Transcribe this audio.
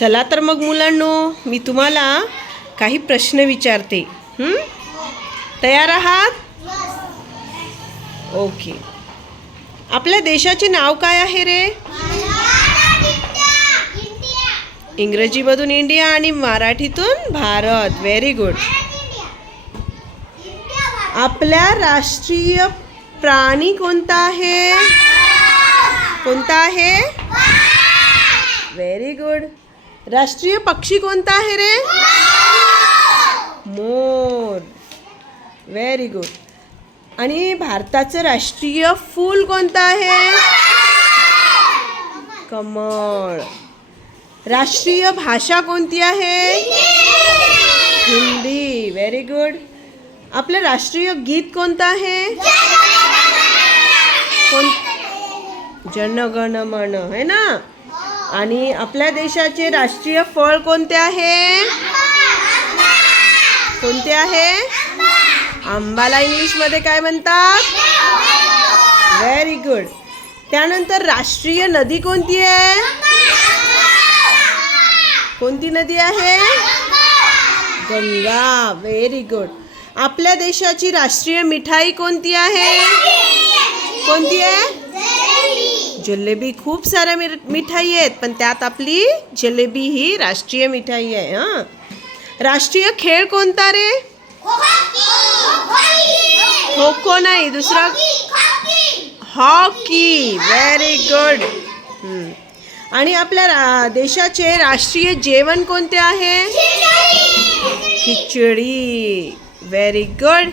चला तर मग मुलांनो मी तुम्हाला काही प्रश्न विचारते. तयार आहात? ओके. आपल्या देशाचे नाव काय आहे रे? इंग्रजीमधून इंडिया आणि मराठीतून भारत. व्हेरी गुड आपल्या राष्ट्रीय प्राणी कोणता आहे? कोणता आहे? राष्ट्रीय पक्षी कोणता आहे रे? मोर. व्हेरी गुड आणि भारताचं राष्ट्रीय फूल कोणतं आहे? कमळ. राष्ट्रीय भाषा कोणती आहे? हिंदी. व्हेरी गुड आपलं राष्ट्रीय गीत कोणतं आहे? कोण जनगण मन है ना? आणि आपल्या देशाचे राष्ट्रीय फळ कोणते आहे? कोणते आहे? आंबाला इंग्लिशमध्ये काय म्हणतात? व्हेरी गुड त्यानंतर राष्ट्रीय नदी कोणती आहे? कोणती नदी आहे? गंगा. व्हेरी गुड आपल्या देशाची राष्ट्रीय मिठाई कोणती आहे? कोणती आहे? जलेबी खूप साऱ्या मिर मिठाई आहेत पण त्यात आपली जलेबी ही राष्ट्रीय मिठाई आहे हां. राष्ट्रीय खेळ कोणता रे? खो खो नाही दुसरा हॉकी व्हेरी गुड आणि आपल्या रा- देशाचे राष्ट्रीय जेवण कोणते आहे? खिचडी. Very good